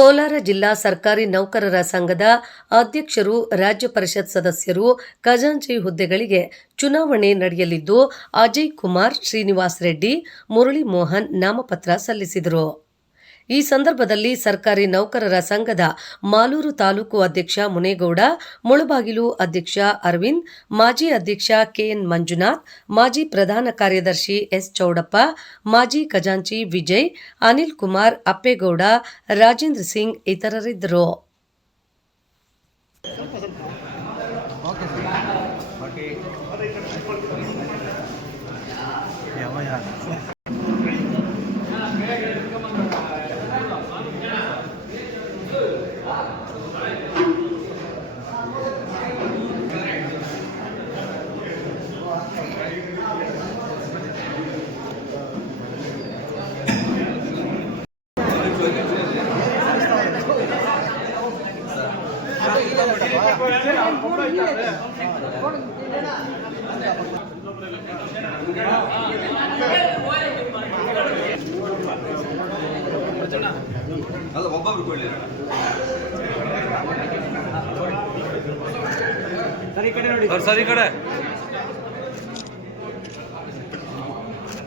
ಕೋಲಾರ ಜಿಲ್ಲಾ ಸರ್ಕಾರಿ ನೌಕರರ ಸಂಘದ ಅಧ್ಯಕ್ಷರು, ರಾಜ್ಯ ಪರಿಷತ್ ಸದಸ್ಯರು, ಖಜಾಂಚಿ ಹುದ್ದೆಗಳಿಗೆ ಚುನಾವಣೆ ನಡೆಯಲಿದ್ದು, ಅಜಯ್ ಕುಮಾರ್ ಶ್ರೀನಿವಾಸ್ ರೆಡ್ಡಿ, ಮುರಳಿ ಮೋಹನ್ ನಾಮಪತ್ರ ಸಲ್ಲಿಸಿದರು. ಈ ಸಂದರ್ಭದಲ್ಲಿ ಸರ್ಕಾರಿ ನೌಕರರ ಸಂಘದ ಮಾಲೂರು ತಾಲೂಕು ಅಧ್ಯಕ್ಷ ಮುನೇಗೌಡ, ಮುಳಬಾಗಿಲು ಅಧ್ಯಕ್ಷ ಅರವಿಂದ್, ಮಾಜಿ ಅಧ್ಯಕ್ಷ ಕೆಎನ್ ಮಂಜುನಾಥ್, ಮಾಜಿ ಪ್ರಧಾನ ಕಾರ್ಯದರ್ಶಿ ಎಸ್ ಚೌಡಪ್ಪ, ಮಾಜಿ ಖಜಾಂಚಿ ವಿಜಯ್, ಅನಿಲ್ ಕುಮಾರ್ ಅಪ್ಪೇಗೌಡ, ರಾಜೇಂದ್ರ ಸಿಂಗ್ ಇತರರಿದ್ದರು. ಅಲ್ಲ ಒಬ್ಬೊಬ್ರು ಕೊಳ್ಳಿ ಸರ್ ಈ ಕಡೆ.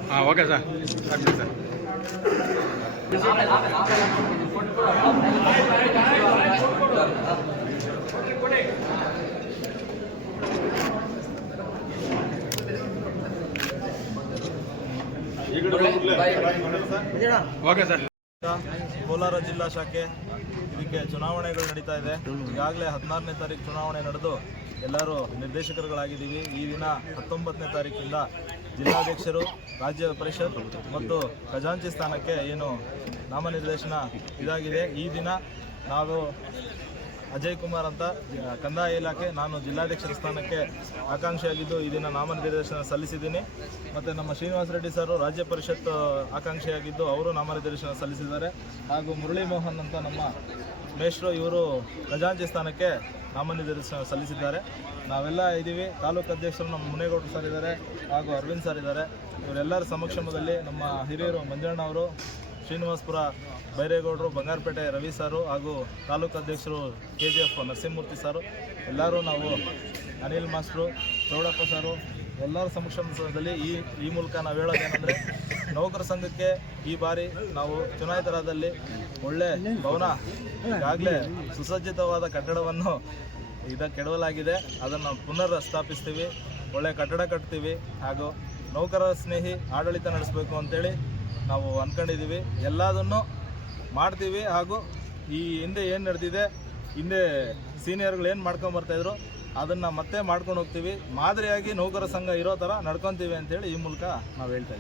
ಹಾಂ okay sir. Sir. Okay sir Kolar ಜಿಲ್ಲಾ ಶಾಖೆ ಇದಕ್ಕೆ ಚುನಾವಣೆಗಳು ನಡೀತಾ ಇದೆ. ಈಗಾಗಲೇ ಹದಿನಾರನೇ ತಾರೀಕು ಚುನಾವಣೆ ನಡೆದು ಎಲ್ಲರೂ ನಿರ್ದೇಶಕರುಗಳಾಗಿದ್ದೀವಿ. ಈ ದಿನ ಹತ್ತೊಂಬತ್ತನೇ ತಾರೀಕಿಂದ ಜಿಲ್ಲಾಧ್ಯಕ್ಷರು, ರಾಜ್ಯ ಪರಿಷತ್ ಮತ್ತು ಖಜಾಂಚಿ ಸ್ಥಾನಕ್ಕೆ ಏನು ನಾಮನಿರ್ದೇಶನ ಇದಾಗಿದೆ. ಈ ದಿನ ನಾವು ಅಜಯ್ ಕುಮಾರ್ ಅಂತ ಕಂದಾಯ ಇಲಾಖೆ, ನಾನು ಜಿಲ್ಲಾಧ್ಯಕ್ಷರ ಸ್ಥಾನಕ್ಕೆ ಆಕಾಂಕ್ಷಿಯಾಗಿದ್ದು ಇದನ್ನು ದಿನ ನಾಮನಿರ್ದೇಶನ ಸಲ್ಲಿಸಿದ್ದೀನಿ. ಮತ್ತು ನಮ್ಮ ಶ್ರೀನಿವಾಸ ರೆಡ್ಡಿ ಸರ್ ರಾಜ್ಯ ಪರಿಷತ್ ಆಕಾಂಕ್ಷಿಯಾಗಿದ್ದು ಅವರು ನಾಮನಿರ್ದೇಶನ ಸಲ್ಲಿಸಿದ್ದಾರೆ. ಹಾಗೂ ಮುರಳಿ ಮೋಹನ್ ಅಂತ ನಮ್ಮ ಮೇಷ್ರು ಇವರು ಖಜಾಂಚಿ ಸ್ಥಾನಕ್ಕೆ ನಾಮನಿರ್ದೇಶನ ಸಲ್ಲಿಸಿದ್ದಾರೆ. ನಾವೆಲ್ಲ ಇದ್ದೀವಿ ತಾಲೂಕು ಅಧ್ಯಕ್ಷರು ನಮ್ಮ ಮುನೇಗೌಡರು ಸರ್ ಇದ್ದಾರೆ ಹಾಗೂ ಅರವಿಂದ್ ಸರ್ ಇದ್ದಾರೆ. ಇವರೆಲ್ಲರ ಸಮಕ್ಷಮದಲ್ಲಿ ನಮ್ಮ ಹಿರಿಯರು ಮಂಜಣ್ಣ ಅವರು ಶ್ರೀನಿವಾಸಪುರ ಬೈರೇಗೌಡರು, ಬಂಗಾರಪೇಟೆ ರವಿ ಸಾರು ಹಾಗೂ ತಾಲೂಕು ಅಧ್ಯಕ್ಷರು ಕೆ ಜಿ ಎಫ್ ನರಸಿಂಹಮೂರ್ತಿ ಸಾರು. ಎಲ್ಲರೂ ನಾವು ಅನಿಲ್ ಮಾಸ್ಟ್ರು, ಚೌಡಪ್ಪ ಸಾರು, ಎಲ್ಲರ ಸಮಕ್ಷಮದಲ್ಲಿ ಈ ಈ ಮೂಲಕ ನಾವು ಹೇಳೋದೇನೆಂದರೆ, ನೌಕರ ಸಂಘಕ್ಕೆ ಈ ಬಾರಿ ನಾವು ಚುನಾಯಿತರಾದಲ್ಲಿ ಒಳ್ಳೆ ಭವನ, ಈಗಾಗಲೇ ಸುಸಜ್ಜಿತವಾದ ಕಟ್ಟಡವನ್ನು ಇದ ಕೆಡವಲಾಗಿದೆ. ಅದನ್ನು ಪುನರ್ ಸ್ಥಾಪಿಸ್ತೀವಿ ಒಳ್ಳೆ ಕಟ್ಟಡ ಕಟ್ತೀವಿ ಹಾಗೂ ನೌಕರ ಸ್ನೇಹಿ ಆಡಳಿತ ನಡೆಸಬೇಕು ಅಂತೇಳಿ ನಾವು ಅಂದ್ಕೊಂಡಿದ್ದೀವಿ ಎಲ್ಲದನ್ನು ಮಾಡ್ತೀವಿ ಹಾಗೂ ಈ ಹಿಂದೆ ಏನು ನಡೆದಿದೆ, ಹಿಂದೆ ಸೀನಿಯರ್ಗಳು ಏನು ಮಾಡ್ಕೊಂಡು ಬರ್ತಾಯಿದ್ರು ಅದನ್ನು ಮತ್ತೆ ಮಾಡ್ಕೊಂಡು ಹೋಗ್ತೀವಿ. ಮಾದರಿಯಾಗಿ ನೌಕರ ಸಂಘ ಇರೋ ಥರ ನಡ್ಕೊತೀವಿ ಅಂತೇಳಿ ಈ ಮೂಲಕ ನಾವು ಹೇಳ್ತಾ